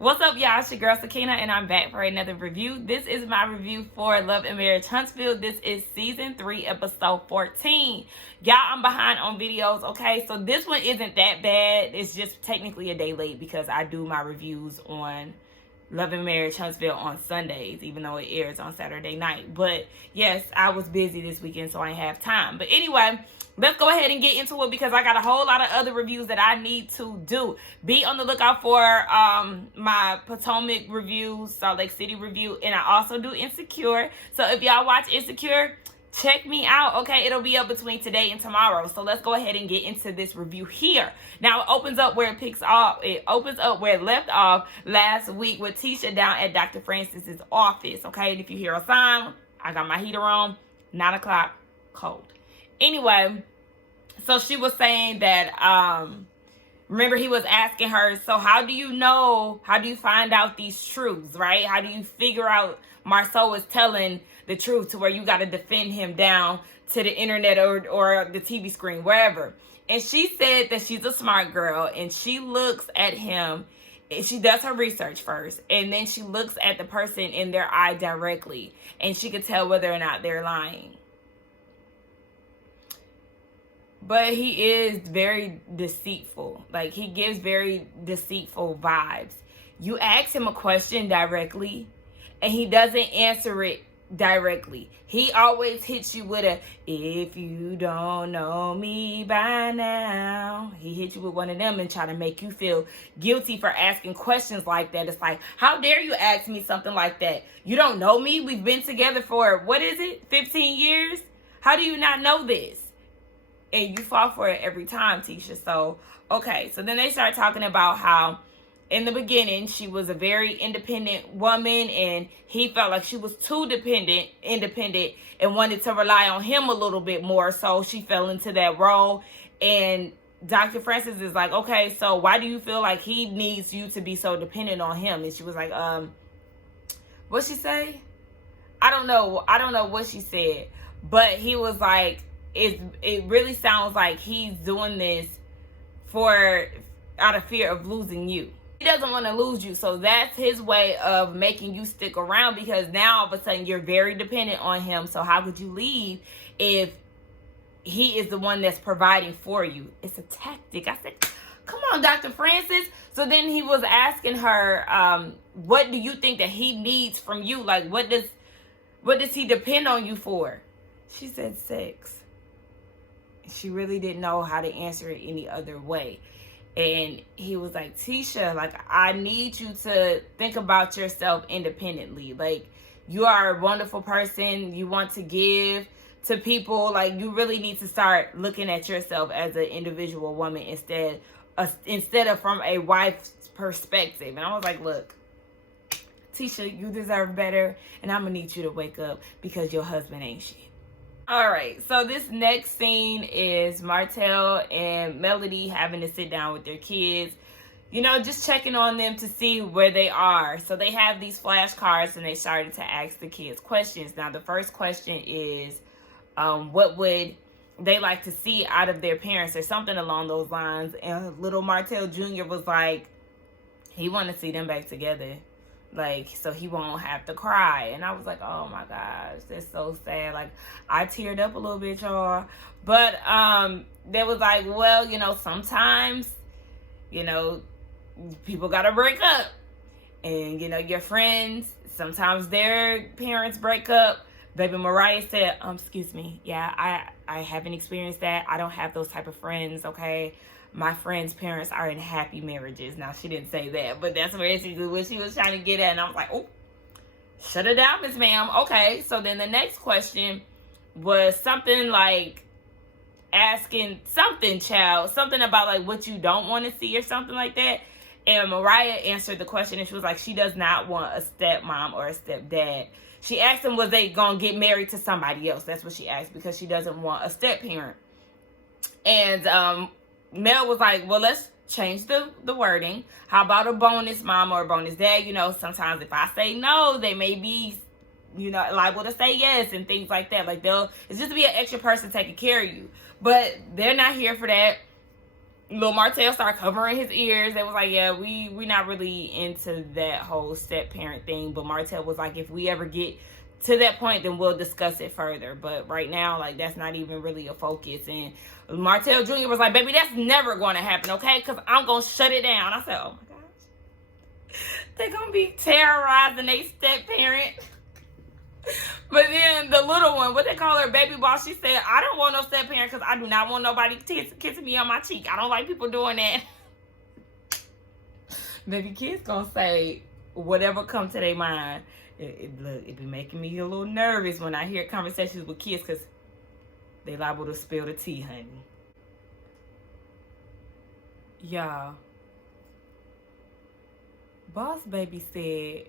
What's up, y'all? It's your girl Sakina, and I'm back for another review. This is my review for Love and Marriage Huntsville. This is season 3, episode 14. Y'all, I'm behind on videos, okay? So this one isn't that bad. It's just technically a day late because I do my reviews on Love and Marriage Huntsville on Sundays, even though it airs on Saturday night. But yes, I was busy this weekend, so I didn't have time. But anyway, let's go ahead and get into it because I got a whole lot of other reviews that I need to do. Be on the lookout for my Potomac review, Salt Lake City review, and I also do Insecure. So if y'all watch Insecure, check me out, okay? It'll be up between today and tomorrow. So let's go ahead and get into this review here. Now, it opens up where it picks off. It opens up where it left off last week with Keisha down at Dr. Francis's office, okay? And if you hear a sign, I got my heater on, 9 o'clock, cold. Anyway, so she was saying that, remember he was asking her, so how do you find out these truths, right? How do you figure out Marceau is telling the truth to where you got to defend him down to the internet or the TV screen, wherever? And she said that she's a smart girl and she looks at him and she does her research first. And then she looks at the person in their eye directly and she can tell whether or not they're lying. But he is very deceitful. Like, he gives very deceitful vibes. You ask him a question directly, and he doesn't answer it directly. He always hits you with a, if you don't know me by now. He hits you with one of them and try to make you feel guilty for asking questions like that. It's like, how dare you ask me something like that? You don't know me? We've been together for, 15 years? How do you not know this? And you fall for it every time, Keisha. So, okay. So then they start talking about how in the beginning she was a very independent woman and he felt like she was too independent and wanted to rely on him a little bit more. So she fell into that role. And Dr. Francis is like, okay, so why do you feel like he needs you to be so dependent on him? And she was like, what'd she say? I don't know what she said. But he was like, it really sounds like he's doing this out of fear of losing you. He doesn't want to lose you, so that's his way of making you stick around because now all of a sudden you're very dependent on him. So how could you leave if he is the one that's providing for you? It's a tactic. I said, come on, Dr. Francis. So then he was asking her, what do you think that he needs from you? Like, what does he depend on you for? She said sex. She really didn't know how to answer it any other way. And he was like, Keisha, like, I need you to think about yourself independently. Like, you are a wonderful person. You want to give to people. Like, you really need to start looking at yourself as an individual woman instead of from a wife's perspective. And I was like, look, Keisha, you deserve better. And I'm going to need you to wake up because your husband ain't shit. All right, so this next scene is Martell and Melody having to sit down with their kids, just checking on them to see where they are. So they have these flashcards and they started to ask the kids questions. Now, the first question is, what would they like to see out of their parents or something along those lines? And little Martell Jr. was like, he wanted to see them back together. Like, so he won't have to cry. And I was like, oh my gosh, that's so sad. Like, I teared up a little bit, y'all. But they was like, well, sometimes, people gotta break up. And, your friends, sometimes their parents break up. Baby Mariah said, excuse me. Yeah, I haven't experienced that. I don't have those type of friends, okay? My friend's parents are in happy marriages. Now, she didn't say that, but that's what she was trying to get at. And I was like, oh, shut it down, Miss Ma'am. Okay, so then the next question was something like asking something about like what you don't want to see or something like that. And Mariah answered the question and she was like, she does not want a stepmom or a stepdad. She asked them, was they going to get married to somebody else? That's what she asked because she doesn't want a step parent. And Mel was like, well, let's change the wording. How about a bonus mom or a bonus dad? Sometimes if I say no, they may be, liable to say yes and things like that. Like, it's just to be an extra person taking care of you. But they're not here for that. Lil Martell started covering his ears. They was like, yeah, we not really into that whole step parent thing. But Martell was like, if we ever get to that point, then we'll discuss it further. But right now, like, that's not even really a focus. And Martell Jr. was like, baby, that's never going to happen, okay? Because I'm going to shut it down. I said, oh my gosh. They're going to be terrorizing they step parent. But then the little one, what they call her, baby boss, she said, I don't want no step parent because I do not want nobody kissing me on my cheek. I don't like people doing that. Baby, kids gonna say whatever comes to their mind. Look, it be making me a little nervous when I hear conversations with kids because they liable to spill the tea, honey. Y'all, Boss Baby said,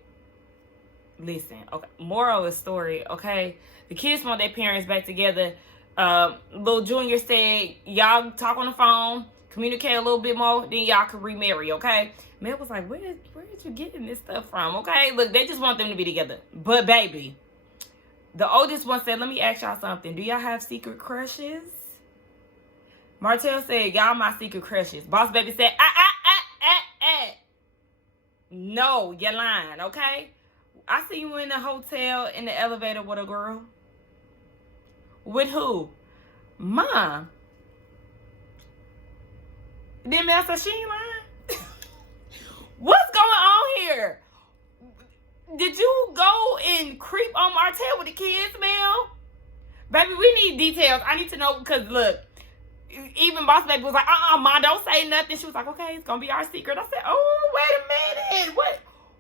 listen, okay, moral of the story, okay? The kids want their parents back together. Lil Junior said, y'all talk on the phone, communicate a little bit more, then y'all can remarry, okay? Mel was like, where did you getting this stuff from, okay? Look, they just want them to be together. But, baby, the oldest one said, let me ask y'all something. Do y'all have secret crushes? Martell said, y'all my secret crushes. Boss Baby said, no, you're lying, okay? I see you in the hotel in the elevator with a girl. With who? Mom. Then Mel said she ain't lying. What's going on here? Did you go and creep on Martell with the kids, Mel? Baby, we need details. I need to know because look, even Boss Baby was like, Mom, don't say nothing. She was like, okay, it's gonna be our secret. I said, oh, wait a minute.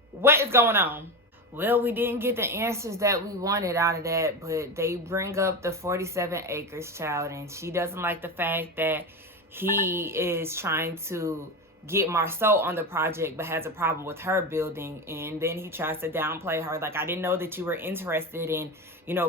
What is going on? Well, we didn't get the answers that we wanted out of that, but they bring up the 47 acres child, and she doesn't like the fact that he is trying to get Marceau on the project, but has a problem with her building, and then he tries to downplay her. Like, I didn't know that you were interested in,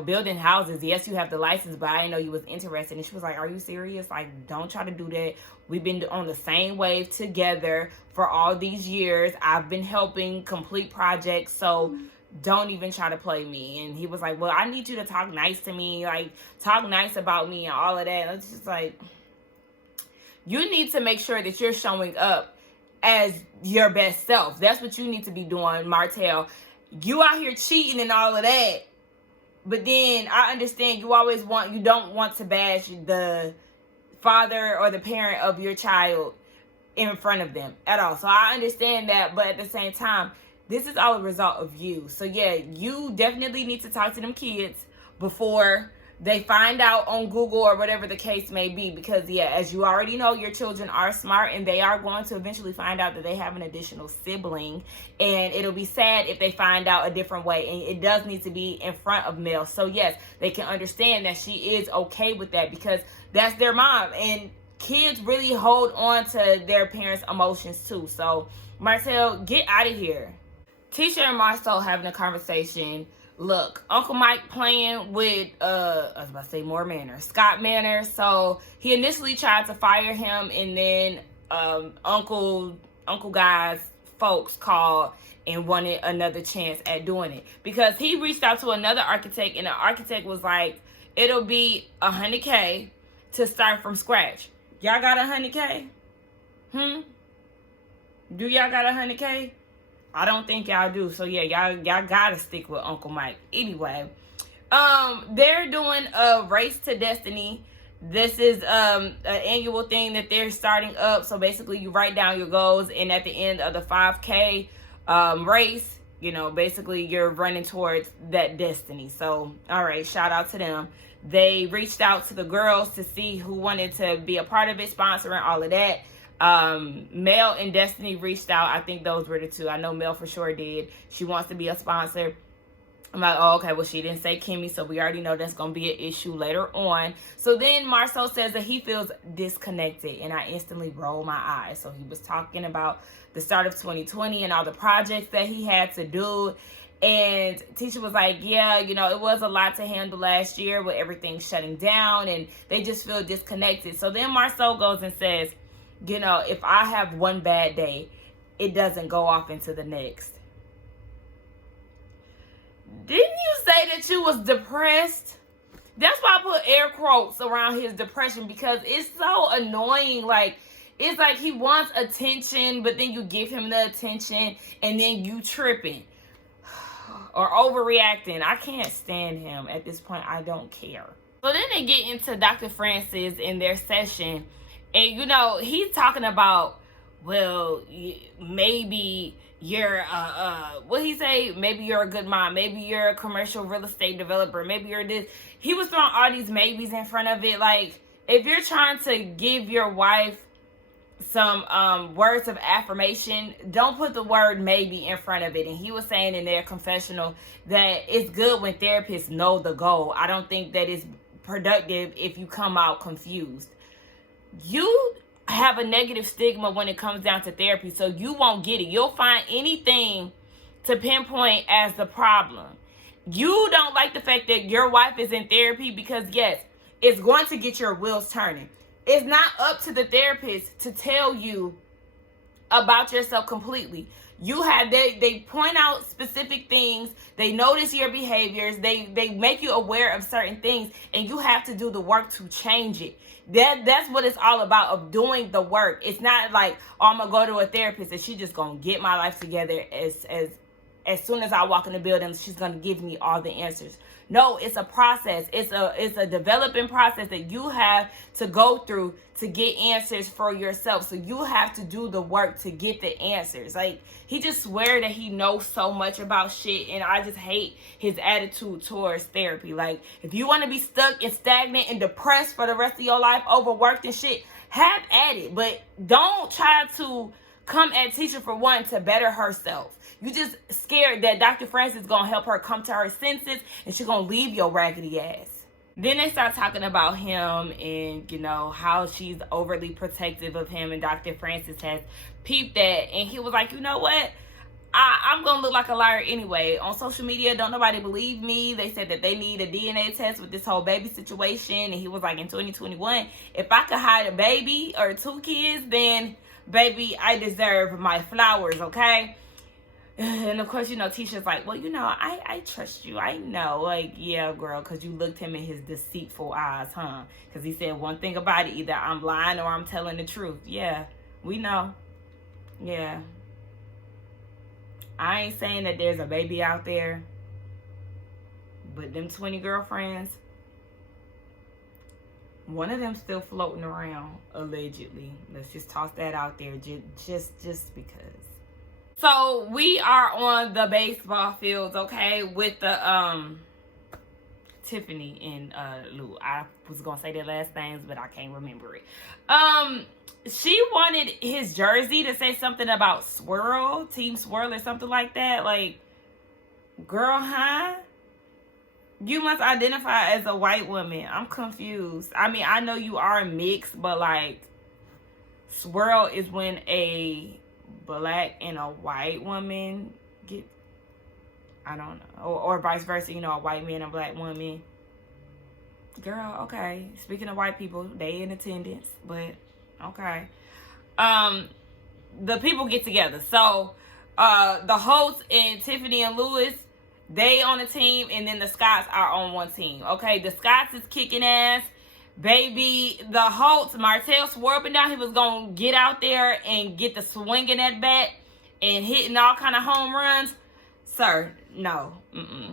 building houses. Yes, you have the license, but I didn't know you was interested. And she was like, are you serious? Like, don't try to do that. We've been on the same wave together for all these years. I've been helping complete projects, so don't even try to play me. And he was like, well, I need you to talk nice to me, like, talk nice about me and all of that. And it's just like, you need to make sure that you're showing up as your best self. That's what you need to be doing, Martell. You out here cheating and all of that. But then I understand you don't want to bash the father or the parent of your child in front of them at all. So I understand that, but at the same time, this is all a result of you. So yeah, you definitely need to talk to them kids before they find out on Google or whatever the case may be. Because yeah, as you already know, your children are smart and they are going to eventually find out that they have an additional sibling. And it'll be sad if they find out a different way. And it does need to be in front of Mel. So yes, they can understand that she is okay with that because that's their mom. And kids really hold on to their parents' emotions too. So Martell, get out of here. Keisha and Marceau having a conversation. Look, Uncle Mike playing with, I was about to say more Manners, Scott Manners. So he initially tried to fire him, and then Uncle Guy's folks called and wanted another chance at doing it. Because he reached out to another architect, and the architect was like, it'll be $100K to start from scratch. Y'all got $100K? Do y'all got $100K? I don't think y'all do. So yeah, y'all gotta stick with Uncle Mike. Anyway, they're doing a Race to Destiny. This is an annual thing that they're starting up. So basically you write down your goals, and at the end of the 5K race, basically you're running towards that destiny. So all right, shout out to them. They reached out to the girls to see who wanted to be a part of it, sponsoring all of that. Mel and Destiny reached out. I think those were the two. I know Mel for sure did. She wants to be a sponsor. I'm like, oh, okay, well, she didn't say Kimmy, so we already know that's going to be an issue later on. So then Marceau says that he feels disconnected, and I instantly roll my eyes. So he was talking about the start of 2020 and all the projects that he had to do. And Tisha was like, yeah, it was a lot to handle last year with everything shutting down, and they just feel disconnected. So then Marceau goes and says, if I have one bad day, it doesn't go off into the next. Didn't you say that you was depressed? That's why I put air quotes around his depression, because it's so annoying. Like, It's like he wants attention, but then you give him the attention, and then you tripping or overreacting. I can't stand him at this point. I don't care. So then they get into Dr. Francis in their session, and you know, he's talking about, well, maybe you're what he say? Maybe you're a good mom. Maybe you're a commercial real estate developer. Maybe you're this. He was throwing all these maybes in front of it. Like, if you're trying to give your wife some words of affirmation, don't put the word maybe in front of it. And he was saying in their confessional that it's good when therapists know the goal. I don't think that it's productive if you come out confused. You have a negative stigma when it comes down to therapy, so you won't get it. You'll find anything to pinpoint as the problem. You don't like the fact that your wife is in therapy because, yes, it's going to get your wheels turning. It's not up to the therapist to tell you about yourself completely. You have they point out specific things, they notice your behaviors, they make you aware of certain things, and you have to do the work to change it. That's what it's all about, of doing the work. It's not like, oh, I'm gonna go to a therapist and she's just gonna get my life together as soon as I walk in the building, she's gonna give me all the answers. No, it's a process. It's a developing process that you have to go through to get answers for yourself. So you have to do the work to get the answers. Like, he just swear that he knows so much about shit, and I just hate his attitude towards therapy. Like, if you want to be stuck and stagnant and depressed for the rest of your life, overworked and shit, have at it. But don't try to come at Keisha for wanting to better herself. You just scared that Dr. Francis is going to help her come to her senses, and she's going to leave your raggedy ass. Then they start talking about him and, you know, how she's overly protective of him, and Dr. Francis has peeped that. And he was like, you know what? I'm going to look like a liar anyway. On social media, don't nobody believe me. They said that they need a DNA test with this whole baby situation. And he was like, in 2021, if I could hide a baby or 2 kids, then, baby, I deserve my flowers, okay? And of course, you know, Keisha's like, well, you know, I trust you. I know. Like, yeah, girl, because you looked him in his deceitful eyes, huh? Because he said one thing about it, either I'm lying or I'm telling the truth. Yeah, we know. Yeah. I ain't saying that there's a baby out there, but them 20 girlfriends, one of them still floating around, allegedly. Let's just toss that out there, just because. So we are on the baseball fields, okay, with the Tiffany and Lou. I was gonna say their last names, but I can't remember it. She wanted his jersey to say something about Swirl, Team Swirl, or something like that. Like, girl, huh? You must identify as a white woman. I'm confused. I mean, I know you are mixed, but like, Swirl is when a black and a white woman get, I don't know, or vice versa, you know, a white man and a black woman. Girl, okay. Speaking of white people, they in attendance, but okay. The people get together. So the Holtz and Tiffany and Lewis, they on a team, and then the Scotts are on one team. Okay, the Scotts is kicking ass. Baby, the Holtz, Martell swore up and down he was going to get out there and get the swinging at bat and hitting all kind of home runs. Sir, no.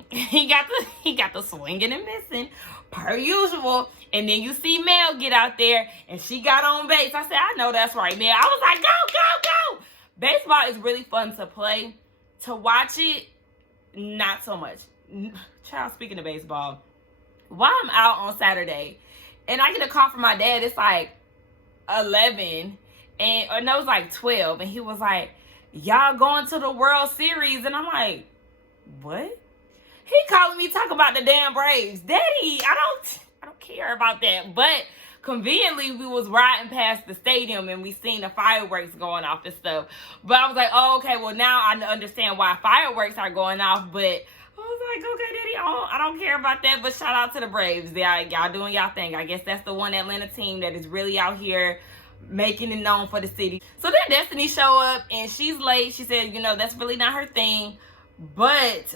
He got the swinging and missing, per usual. And then you see Mel get out there, and she got on base. I said, I know that's right, Mel. I was like, go, go, go. Baseball is really fun to play. To watch it, not so much. Child, speaking of baseball, while I'm out on Saturday, and I get a call from my dad, it's like 11, or no, it was like 12, and he was like, y'all going to the World Series? And I'm like, what? He calling me talking about the damn Braves. Daddy, I don't care about that. But conveniently, we was riding past the stadium, and we seen the fireworks going off and stuff. But I was like, oh, okay, well, now I understand why fireworks are going off, but I was like, okay, Daddy, I don't care about that, but shout out to the Braves. Y'all doing y'all thing. I guess that's the one Atlanta team that is really out here making it known for the city. So then Destiny show up, and she's late. She said, you know, that's really not her thing. But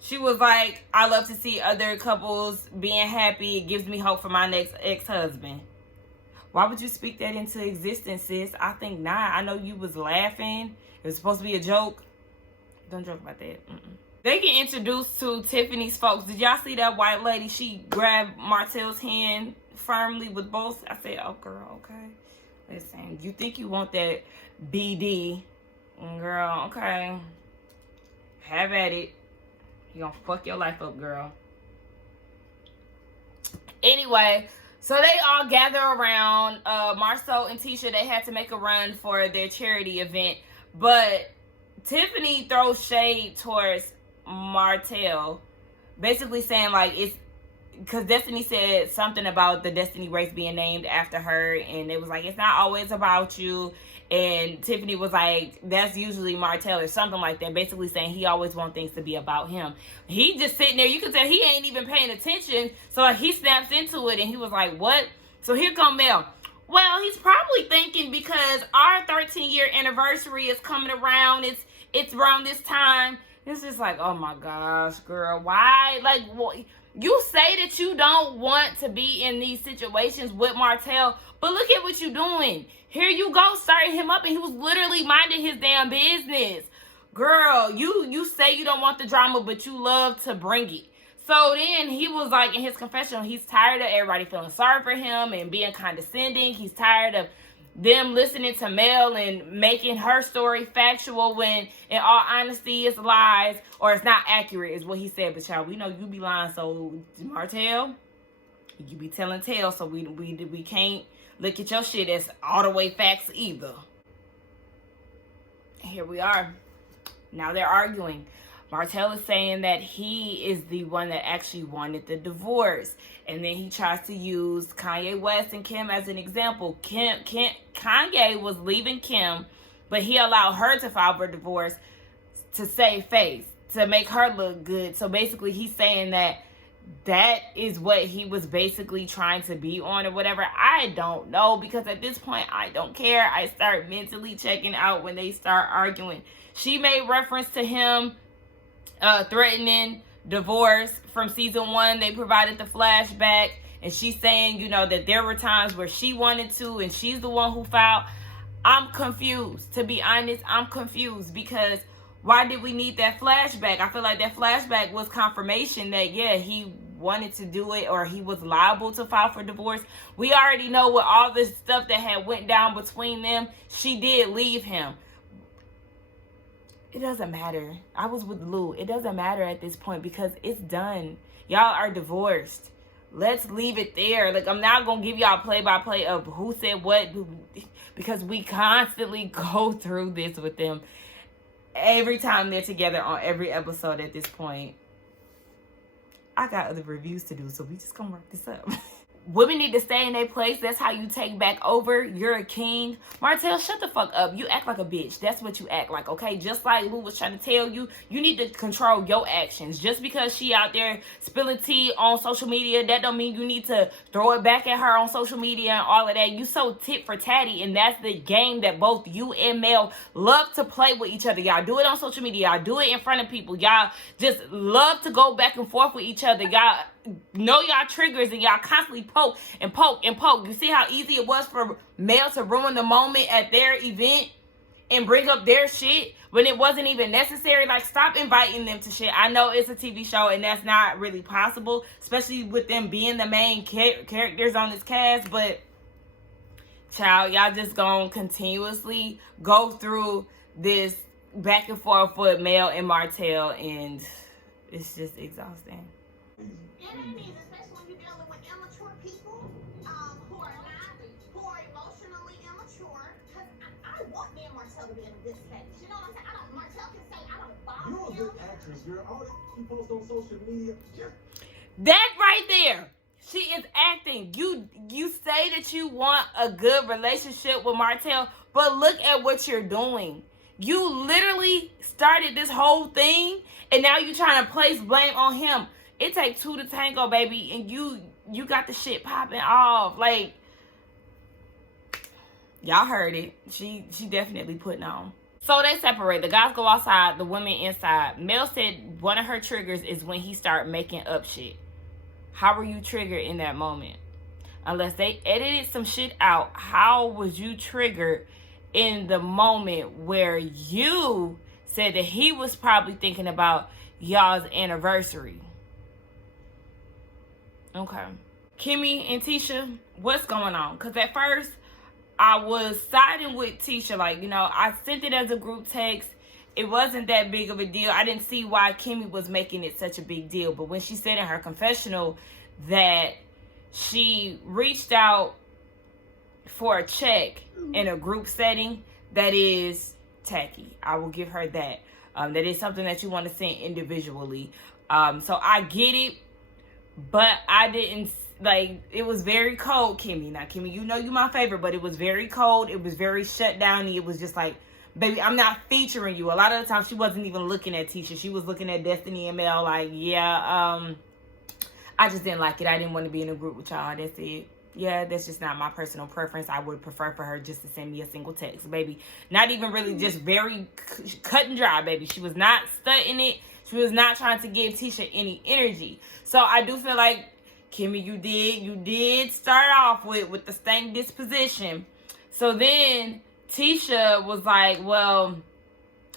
she was like, I love to see other couples being happy. It gives me hope for my next ex-husband. Why would you speak that into existence, sis? I think not. I know you was laughing. It was supposed to be a joke. Don't joke about that. They get introduced to Tiffany's folks. Did y'all see that white lady? She grabbed Martell's hand firmly with both. I said, oh, girl, okay. Listen, you think you want that BD. Girl, okay. Have at it. You gonna fuck your life up, girl. Anyway, so they all gather around. Marcel and Tisha, they had to make a run for their charity event. But Tiffany throws shade towards Martell, basically saying like it's because Destiny said something about the Destiny race being named after her, and it was like it's not always about you. And Tiffany was like, that's usually Martell or something like that, basically saying he always wants things to be about him. He just sitting there, you can tell he ain't even paying attention, so he snaps into it and he was like, what? So here come Mel. Well, he's probably thinking because our 13-year anniversary is coming around, it's around this time. It's just like, oh my gosh, girl, why? Like, you say that you don't want to be in these situations with Martell, but look at what you're doing. Here you go, starting him up, and he was literally minding his damn business. Girl, you say you don't want the drama, but you love to bring it. So then he was like, in his confessional, he's tired of everybody feeling sorry for him and being condescending. He's tired of them listening to Mel and making her story factual when, in all honesty, it's lies or it's not accurate, is what he said. But y'all, we know you be lying, so Martell, you be telling tales, so we can't look at your shit as all the way facts either. Here we are. Now they're arguing. Martell is saying that he is the one that actually wanted the divorce. And then he tries to use Kanye West and Kim as an example. Kanye was leaving Kim, but he allowed her to file for divorce to save face, to make her look good. So basically he's saying that is what he was basically trying to be on or whatever. I don't know, because at this point I don't care. I start mentally checking out when they start arguing. She made reference to him threatening divorce from season 1. They provided the flashback, and she's saying, you know, that there were times where she wanted to and she's the one who filed. I'm confused. To be honest, I'm confused, because why did we need that flashback? I feel like that flashback was confirmation that, yeah, he wanted to do it or he was liable to file for divorce. We already know with all this stuff that had went down between them, she did leave him. It doesn't matter. I was with Lou. It doesn't matter at this point because it's done. Y'all are divorced. Let's leave it there. Like, I'm not going to give y'all play-by-play of who said what, because we constantly go through this with them every time they're together on every episode at this point. I got other reviews to do, so we just gonna wrap this up. Women need to stay in their place. That's how you take back over. You're a king. Martell, shut the fuck up. You act like a bitch. That's what you act like, okay? Just like Lou was trying to tell you, you need to control your actions. Just because she out there spilling tea on social media, that don't mean you need to throw it back at her on social media and all of that. You so tit for tatty, and that's the game that both you and Mel love to play with each other. Y'all do it on social media. Y'all do it in front of people. Y'all just love to go back and forth with each other. Y'all know y'all triggers, and y'all constantly poke and poke and poke. You see how easy it was for Mel to ruin the moment at their event and bring up their shit when it wasn't even necessary? Like, stop inviting them to shit. I know it's a TV show and that's not really possible, especially with them being the main characters on this cast, but child, y'all just gonna continuously go through this back and forth with Mel and Martell, and it's just exhausting. It is, especially when you're dealing with immature people who are emotionally immature. Because I want me and Martell to be in this space. You know what I'm saying? Martell can say I don't bother him. You're a good actress, girl. All that you post on social media, that right there. She is acting. You say that you want a good relationship with Martell, but look at what you're doing. You literally started this whole thing, and now you're trying to place blame on him. It takes two to tango, baby, and you got the shit popping off. Like, y'all heard it. She definitely putting on. So they separate. The guys go outside, the women inside. Mel said one of her triggers is when he start making up shit. How were you triggered in that moment? unless they edited some shit out, how was you triggered in the moment where you said that he was probably thinking about y'all's anniversary? Okay. Kimmy and Tisha, what's going on? Because at first, I was siding with Tisha. Like, you know, I sent it as a group text. It wasn't that big of a deal. I didn't see why Kimmy was making it such a big deal. But when she said in her confessional that she reached out for a check in a group setting, that is tacky. I will give her that. That is something that you want to send individually. So I get it, but I didn't, like, it was very cold, Kimmy. Now, Kimmy, you know you my favorite, but it was very cold. It was very shut down. It was just like, baby, I'm not featuring you. A lot of the time, she wasn't even looking at Tisha. She was looking at Destiny and Mel like, yeah, I just didn't like it. I didn't want to be in a group with y'all. That's it. Yeah, that's just not my personal preference. I would prefer for her just to send me a single text, baby. Not even really, just very cut and dry, baby. She was not stunting it. She was not trying to give Tisha any energy. So I do feel like, Kimmy, you did start off with the stank disposition. So then Tisha was like, well,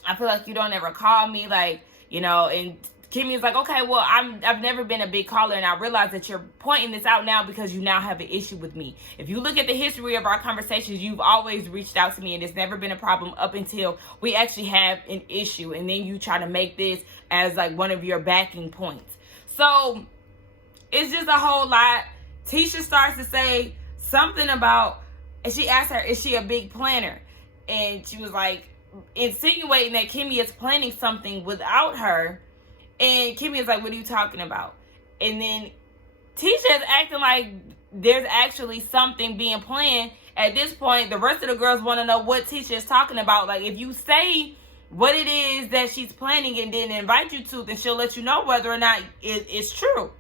I feel like you don't ever call me, like, you know, and Kimmy is like, okay, well, I've never been a big caller, and I realize that you're pointing this out now because you now have an issue with me. If you look at the history of our conversations, you've always reached out to me, and it's never been a problem up until we actually have an issue, and then you try to make this as like one of your backing points. So it's just a whole lot. Tisha starts to say something about, and she asked her, is she a big planner? And she was like, insinuating that Kimmy is planning something without her. And Kimmy is like, what are you talking about? And then Tisha is acting like there's actually something being planned. At this point, the rest of the girls want to know what Tisha is talking about. Like, if you say what it is that she's planning and didn't invite you to, then she'll let you know whether or not it's true.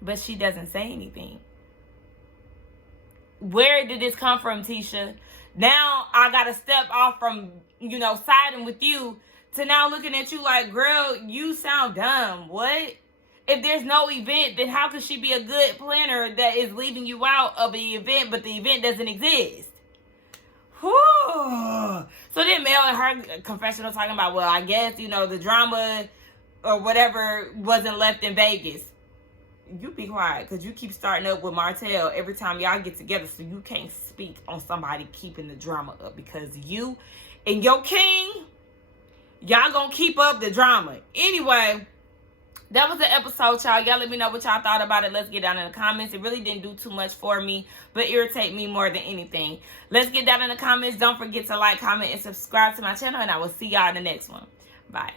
But she doesn't say anything. Where did this come from, Tisha? Now I got to step off from, you know, siding with you to now looking at you like, girl, you sound dumb. What? If there's no event, then how could she be a good planner that is leaving you out of the event, but the event doesn't exist? Whew. So then Mel and her confessional talking about, well, I guess, you know, the drama or whatever wasn't left in Vegas. You be quiet, because you keep starting up with Martell every time y'all get together, so you can't speak on somebody keeping the drama up, because you and your king, y'all gonna keep up the drama. Anyway, that was the episode, y'all. Y'all let me know what y'all thought about it. Let's get down in the comments. It really didn't do too much for me, but irritate me more than anything. Let's get down in the comments. Don't forget to like, comment, and subscribe to my channel, and I will see y'all in the next one. Bye.